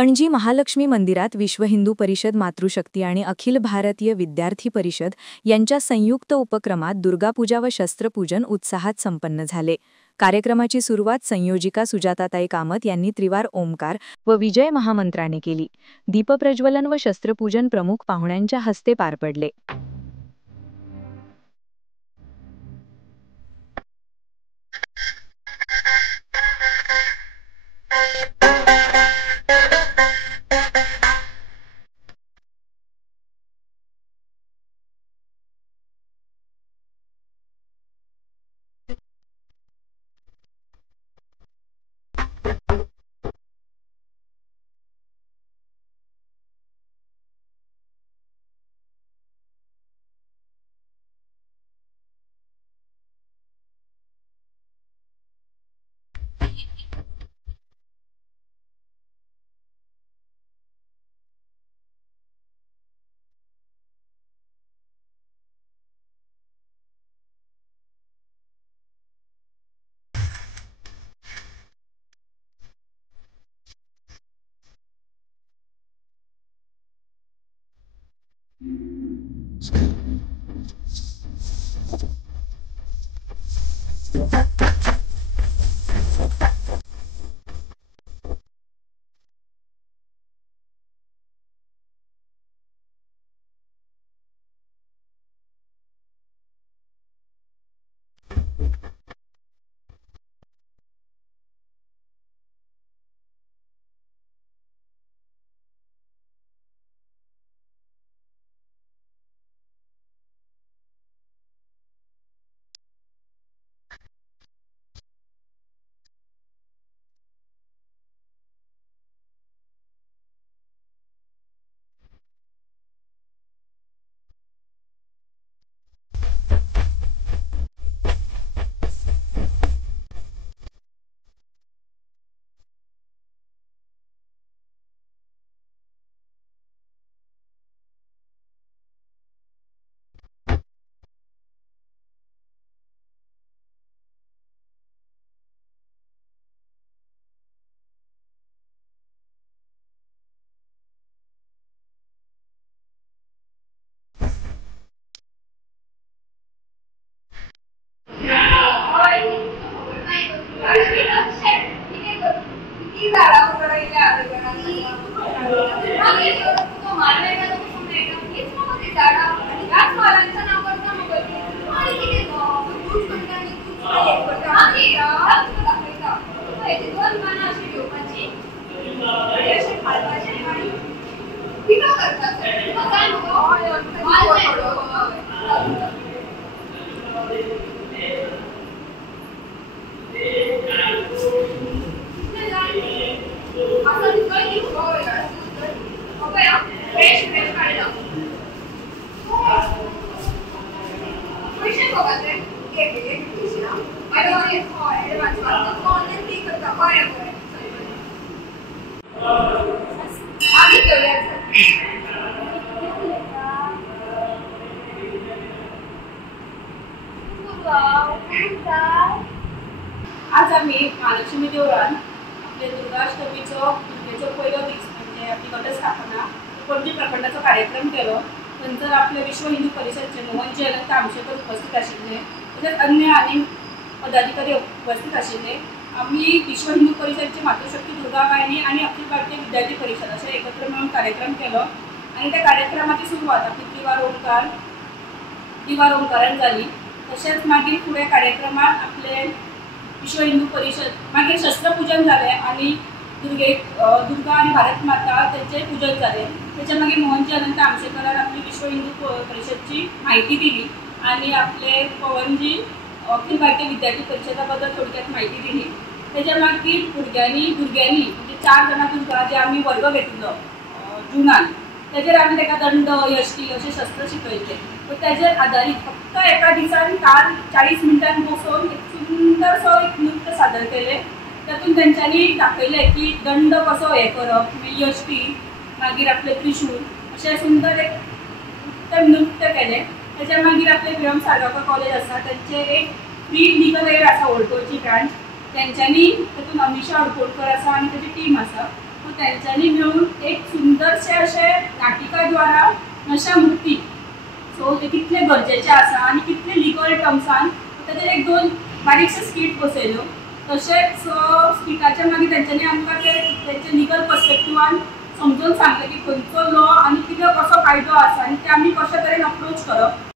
पणजी महालक्ष्मी मंदिरात विश्व हिंदू परिषद मातृशक्ती आणि अखिल भारतीय विद्यार्थी परिषद यांच्या संयुक्त उपक्रमात दुर्गापूजा व शस्त्रपूजन उत्साहात संपन्न झाले। कार्यक्रमाची सुरुवात संयोजिका सुजाताताई कामत यांनी त्रिवार ओमकार व विजय महामंत्राने केली। दीपप्रज्वलन व शस्त्रपूजन प्रमुख पाहुण्यांच्या हस्ते पार पडले। आज आम्ही महालक्ष्मी देवळान आपले दुर्गाष्टमीचो पहिलो दीस म्हणजे आपली घटस्थापना पणजी प्रखंडाचो कार्यक्रम केलो। थंयसर आपले विश्व हिंदू परिषदचे मोहनजी अनंत आमशेकर उपस्थित आशिल्ले, तशेंच अन्य आनी पदाधिकारी उपस्थित आशिल्ले। आम्ही विश्व हिंदू परिषदची मातृशक्ती दुर्गाबायनी आणि अखिल भारतीय विद्यार्थी परिषद असे एकत्र मिळून कार्यक्रम केलो आणि त्या कार्यक्रमाची सुरुवात आपली त्रिवार ओंकारान जाली। तशेंच मागीर फुडें कार्यक्रमात आपले विश्व हिंदू परिषद मागीर शस्त्रपूजन जालें आणि दुर्गा आणि भारत माता त्यांचे पूजन जालें। त्याच्या मागीर मोहनजी अनंत आमशेकरान आपली विश्व हिंदू परिषदची माहिती दिली आणि आपले पवनजी अखिल भारतीय विद्यार्थी परिषदा बद्दल थोडक्यात माहिती दिली। त्याच्या मागीर भुरग्यांनी म्हणजे 4 जाणां भुरगां जे आमी वर्ग घेतिल्लो जुनान तेजेर आमी ताका दंड यष्टी अशें शस्त्र शिकयले। तर तेजेर आधारीत फक्त एका दिसान काल 40 मिनटां बसून एक सुंदरसो एक नृत्य सादर केले। तातूंत तेंच्यांनी दाखयले की दंड कसो हे करप, यष्टी मागीर आपले त्रिशूल अशें सुंदर एक उत्तम नृत्य केलें। त्याच्या मागीर आपले विरम साळगांवकर कॉलेज आसा त्यांचे एक फ्री लिगल एड आसा ओल्डकोची ब्रांच, तेंच्यांनी तातूंत अमिशा अडकोडकर आसा आनी ताची टीम आसा सो त्यांच्यानी मिळून एक सुंदरशे असे नाटिकाद्वारा नशामुक्ती सो ते कितले गरजेचे आसा आणि कितले लिगल टर्म्सान ताचेर एक दोन बारीकशे स्किट बसयल्यो तशेंच स्किटाच्या मागीर तेंच्यांनी आमकां तेंचे लिगल पर्स्पेक्टिवान समजून सांगलें की खंयचो लॉ आनी कितें कसो कायदो आसा आनी ते आमी कशे तरेन अप्रोच करप